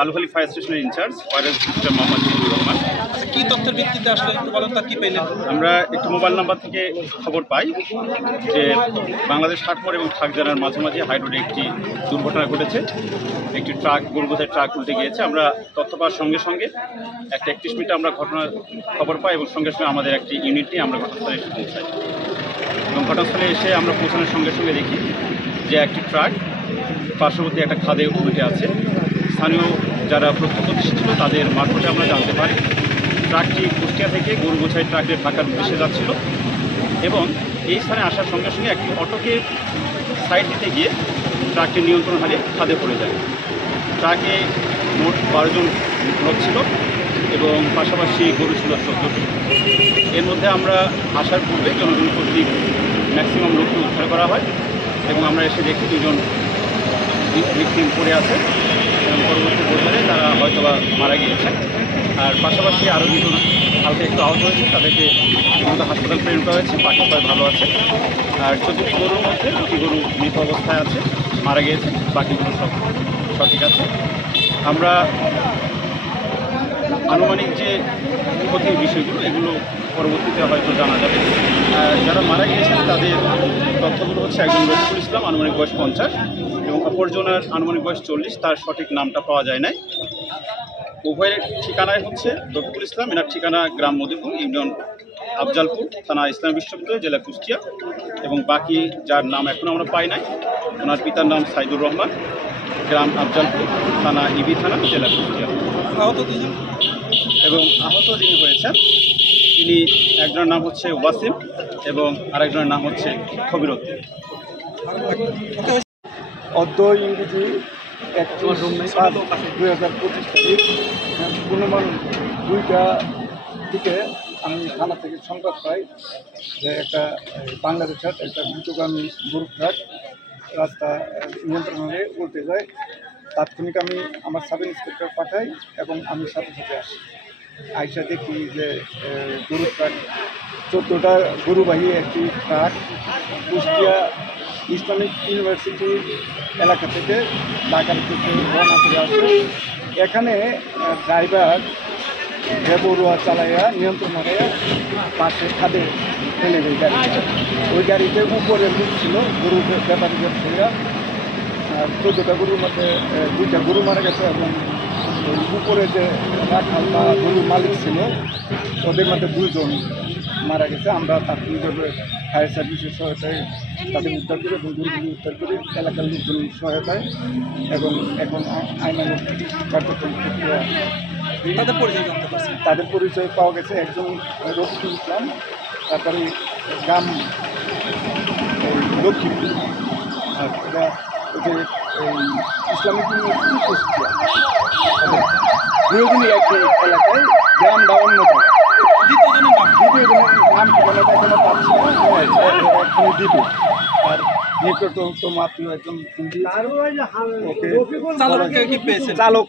Kalukhali fire স্টেশনের in charge fire system Mohammad Zillur Rahman. কি তথ্যের ভিত্তিতে আসলে একটু বলেন তো, কি পেলেন? আমরা একটি মোবাইল নাম্বার থেকে খবর পাই যে বাংলাদেশ হাটমোড় এবং ঠাকজানার মাঝামাঝি হাই রোডে একটি দুর্ঘটনা ঘটেছে। একটি ট্রাক, গরুবোঝাই ট্রাক উল্টে গিয়েছে। আমরা তথ্য পাওয়ার সঙ্গে সঙ্গে একটা 31 মিনিটে আমরা ঘটনার খবর পাই এবং সঙ্গে সঙ্গে আমাদের একটি ইউনিট নিয়ে আমরা ঘটনাস্থলে এসে পৌঁছাই। এবং ঘটনাস্থলে এসে আমরা পৌঁছানোর সঙ্গে সঙ্গে দেখি যে একটি ট্রাক পার্শ্ববর্তী একটা খাদে উল্টে আছে। স্থানীয় যারা প্রত্যক্ষদর্শী ছিল তাদের মারফতে আমরা জানতে পারি ট্রাকটি কুষ্টিয়া থেকে গরুবোঝাই ট্রাকে ঢাকার উদ্দেশ্যে যাচ্ছিল এবং এই স্থানে আসার সঙ্গে সঙ্গে একটি অটোকে সাইড দিতে গিয়ে ট্রাকটির নিয়ন্ত্রণ হারিয়ে খাদে পড়ে যায়। ট্রাকে মোট 12 জন লোক ছিল এবং পাশাপাশি গরু ছিল 14টি। এর মধ্যে আমরা আসার পূর্বে জনগণ কর্তৃক ম্যাক্সিমাম লোককে উদ্ধার করা হয় এবং আমরা এসে দেখি 2 জন ভিকটিম পড়ে আছে এবং পরবর্তী পর্যায়ে তারা হয়তোবা মারা গিয়েছে। আর পাশাপাশি আরও 2 জন হালকা একটু আহত হয়েছে, তাদেরকে আমাদের হাসপাতাল প্রেরণ করা হয়েছে। বাকি সবাই ভালো আছে। আর 14টি গরুর মধ্যে 2টি গরু মৃত অবস্থায় আছে, মারা গিয়েছে। বাকিগুলো সব সঠিক আছে। আমরা আনুমানিক যে ক্ষতির বিষয়গুলো এগুলো পরবর্তীতে হয়তো জানা যাবে। যারা মারা গিয়েছেন তাদের তথ্যগুলো হচ্ছে একজন রফিকুল ইসলাম, আনুমানিক বয়স 50 এবং অপরজনের আনুমানিক বয়স 40। তার সঠিক নামটা পাওয়া যায় নাই। উভয়ের ঠিকানায় হচ্ছে রফিকুল ইসলাম, এনার ঠিকানা গ্রাম মদিপুর, ইউনিয়ন আফজালপুর, থানা ইসলামী বিশ্ববিদ্যালয়, জেলা কুষ্টিয়া। এবং বাকি যার নাম এখনও আমরা পাই নাই, ওনার পিতার নাম সাইদুর রহমান, গ্রাম আফজালপুর, থানা ইবি থানা, জেলা কুষ্টিয়া। আহত 2 জন এবং আহত যিনি হয়েছেন তিনি একজনের নাম হচ্ছে ওয়াসিম এবং আরেকজনের নাম হচ্ছে খবির উদ্দিন। অদ্য ইংরেজি 31/7/2025 তারিখ অনুমান 2টা দিকে আমি থানা থেকে সংবাদ পাই যে একটা বাংলাদেশের একটা দ্রুতগামী গরু ট্রাক রাস্তা নিয়ন্ত্রণে উল্টে যায়। তাৎক্ষণিক আমি আমার সাব ইন্সপেক্টর পাঠাই এবং আমি সাথে সাথে আসি। আইসা দেখি যে গরু ট্রাক 14টা গরুবাহী একটি ট্রাক কুষ্টিয়া ইসলামিক ইউনিভার্সিটির এলাকা থেকে ঢাকার উদ্দেশ্যে রওনা করে আসে। এখানে ড্রাইভার বেপরোয়া চালাইয়া নিয়ন্ত্রণ হারিয়ে পাশে খাদে ফেলে দেয় গাড়িটা। ওই গাড়িতে উপরে লুক ছিল গরু ব্যাপারীদের ছেলেরা। 14টা গরুর মধ্যে 2টা গরু মারা গেছে এবং ওই উপরে যে রাখাল বা গরুর মালিক ছিল ওদের মধ্যে 2 জন মারা গেছে। আমরা তাৎক্ষণিকভাবে ফায়ার সার্ভিসের সহায়তায় তাদের উদ্ধার করি এবং গরুগুলি উদ্ধার করি এলাকার লোকজন সহায়তায় এবং এখন আইনানুগ কার্যক্রম প্রক্রিয়া। তাদের পরিচয় পাওয়া গেছে। একজন রফিকুল ইসলাম, তারপরে গ্রাম লক্ষ্মীপুর, আর এটা যে ইসলামিক ইউনিভার্সিটি কুষ্টিয়া দুজনই একটি এলাকায় গ্রাম বা অন্যতম। দ্বিতীয় জনের নাম ঠিকানাটা এখনো পাচ্ছি না, এখনই দ্বিতীয়। আর নিকটতম আত্মীয় একজন চালক